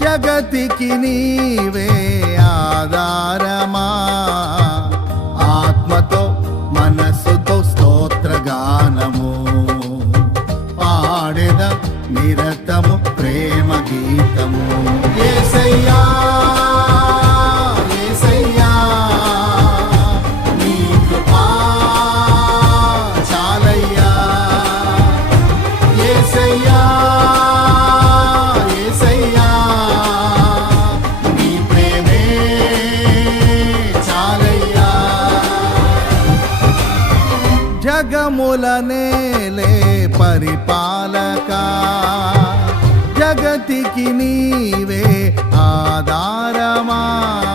జగతికి నీవే ఆధారమా ఆత్మతో మనస్సుతో స్తోత్రగానము పాడద నిరతము ప్రేమ గీతము చాలయ్యా जगमुलने परिपालका जगति कि आदारमा